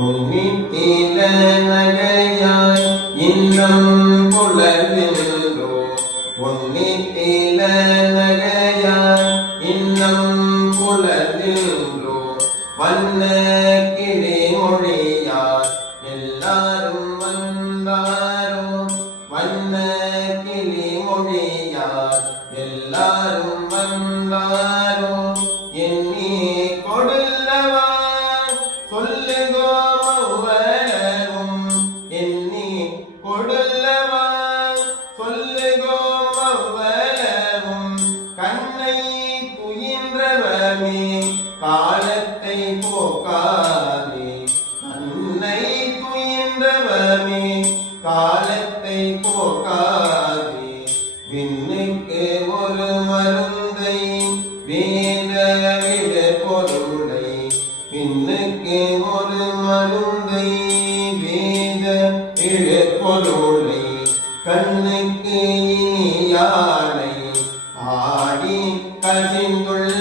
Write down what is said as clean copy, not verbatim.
உன்னித்தில நகையாய் இன்னம் புலர்கின்றோ உன்னித்தில நகையாய் இன்னம் புலர்கின்றோ வண்ண கிளி மொழியார் எல்லாரும் வந்தாரோ வண்ண கிளி மொழியார் எல்லாரும் வந்தாரோ எண்ணி கொடுல்லவா சொல்லுகோ மௌவலரும் எண்ணி கொடுல்லவா சொல்லுகோ மௌவலரும் கண்ணை துயின்றவமே காலத்தை போக்காதே கண்ணை துயின்றவமே காலத்தை போக்காதே விண்ணுக்கு ஒரு மருந்தை வேத விட பொருளை விண்ணுக்கு ஒரு மருந்தை வேத விட பொருளை கண்ணுக்கு இனியானை ஆடி கசிந்துள்ள